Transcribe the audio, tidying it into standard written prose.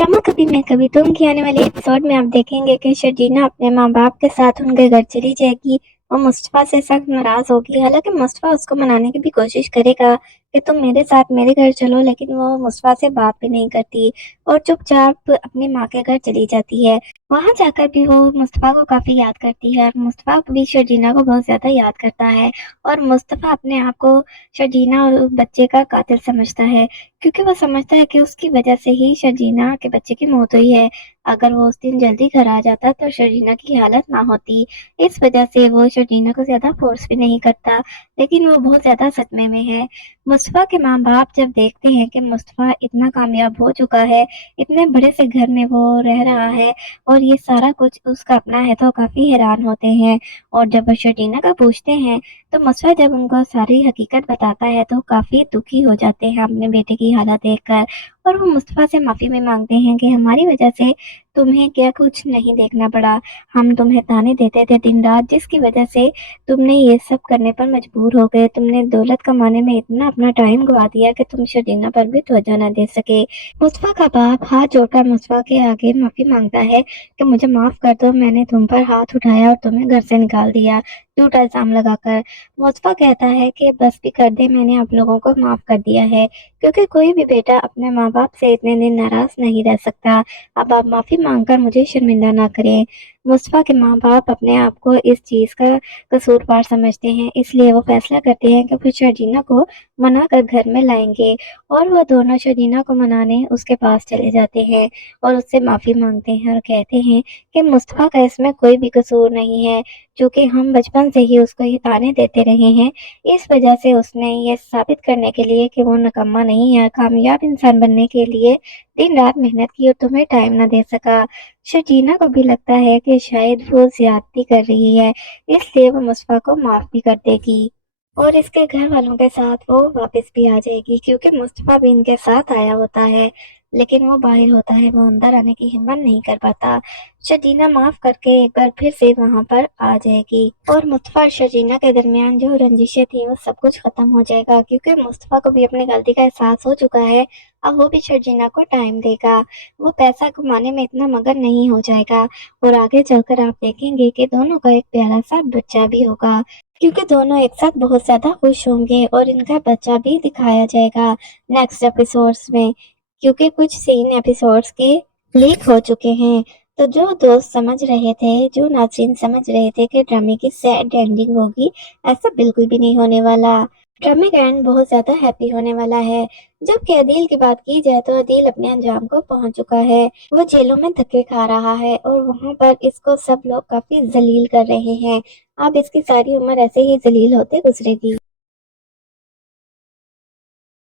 Drama कभी मैं कभी तुम के आने वाले एपिसोड में आप देखेंगे कि शर्जीना अपने माँ बाप के साथ उनके घर चली जाएगी और मुस्तफ़ा से सख्त नाराज होगी। हालांकि मुस्तफ़ा उसको मनाने की भी कोशिश करेगा कि तुम मेरे साथ मेरे घर चलो, लेकिन वो मुस्तफ़ा से बात भी नहीं करती और चुपचाप अपनी माँ के घर चली जाती है। वहां जाकर भी वो मुस्तफ़ा को काफी याद करती है और मुस्तफ़ा भी शर्जीना को बहुत ज्यादा याद करता है। और मुस्तफ़ा अपने आप को शर्जीना और उस बच्चे का कातिल समझता है, क्योंकि वो समझता है कि उसकी वजह से ही शर्जीना के बच्चे की मौत हुई है। अगर वो उस दिन जल्दी घर आ जाता तो शर्जीना की हालत ना होती। इस वजह से वो शर्जीना को ज्यादा फोर्स भी नहीं करता, लेकिन वो बहुत ज्यादा सदमे में है। मुस्तफ़ा के माँ बाप जब देखते हैं कि मुस्तफ़ा इतना कामयाब हो चुका है, इतने बड़े से घर में वो रह रहा है और ये सारा कुछ उसका अपना है, तो काफी हैरान होते हैं। और जब वो शर्जीना का पूछते हैं तो मुस्तफ़ा जब उनको सारी हकीकत बताता है तो काफी दुखी हो जाते हैं अपने बेटे की हालत देखकर। और वो मुस्तफ़ा से माफी भी मांगते हैं कि हमारी वजह से तुम्हें क्या कुछ नहीं देखना पड़ा, हम तुम्हें ताने देते थे दिन रात, जिसकी वजह से तुमने ये सब करने पर मजबूर हो गए। तुमने दौलत कमाने में इतना अपना टाइम गवा दिया कि तुम शर्जीना पर भी तवज्जो न दे सके। मुस्तफ़ा का बाप हाथ जोड़कर मुस्तफ़ा के आगे माफी मांगता है कि मुझे माफ कर दो, मैंने तुम पर हाथ उठाया और तुम्हें घर से निकाल दिया झूठा इल्जाम लगाकर। मुस्तफ़ा कहता है कि बस भी कर दे, मैंने आप लोगों को माफ कर दिया है, क्योंकि कोई भी बेटा अपने माँ बाप से इतने दिन नाराज नहीं रह सकता। अब आप माफी मांगकर मुझे शर्मिंदा ना करें। मुस्तफ़ा के माँ बाप अपने आप को इस चीज का कसूरवार समझते हैं, इसलिए वो फैसला करते हैं कि वो शर्जीना को मना कर घर में लाएंगे। और वो दोनों शर्जीना को मनाने उसके पास चले जाते हैं और उससे माफी मांगते हैं और कहते हैं कि मुस्तफ़ा का इसमें कोई भी कसूर नहीं है, क्योंकि हम बचपन से ही उसको ये ताने देते रहे हैं। इस वजह से उसने ये साबित करने के लिए कि वो निकम्मा नहीं है, कामयाब इंसान बनने के लिए दिन रात मेहनत की और तुम्हें टाइम ना दे सका। शर्जीना को भी लगता है कि शायद वो ज्यादती कर रही है, इसलिए वो मुस्तफ़ा को माफ भी कर देगी और इसके घर वालों के साथ वो वापस भी आ जाएगी, क्योंकि मुस्तफ़ा भी इनके साथ आया होता है, लेकिन वो बाहर होता है, वो अंदर आने की हिम्मत नहीं कर पाता। शर्जीना माफ करके एक बार फिर से वहां पर आ जाएगी और मुस्तफ़ा और शर्जीना के दरमियान जो रंजिशें थी वो सब कुछ खत्म हो जाएगा, क्योंकि मुस्तफ़ा को भी अपनी गलती का एहसास हो चुका है। अब वो भी शर्जीना को टाइम देगा, वो पैसा कमाने में इतना मगन नहीं हो जाएगा और आगे चलकर आप देखेंगे कि दोनों का एक प्यारा सा बच्चा भी होगा, क्योंकि दोनों एक साथ बहुत ज्यादा खुश होंगे और इनका बच्चा भी दिखाया जाएगा नेक्स्ट एपिसोड्स में, क्योंकि कुछ सीन एपिसोड्स के लीक हो चुके हैं। तो जो दोस्त समझ रहे थे, जो नाज़रीन समझ रहे थे कि ड्रामे की सैड एंडिंग होगी, ऐसा बिल्कुल भी नहीं होने वाला। ड्रामे का एंड बहुत ज्यादा हैप्पी होने वाला है। जबकि अदील की बात की जाए तो अदील अपने अंजाम को पहुंच चुका है, वो जेलों में धक्के खा रहा है और वहां पर इसको सब लोग काफी जलील कर रहे हैं। अब इसकी सारी उम्र ऐसे ही जलील होते गुजरेगी।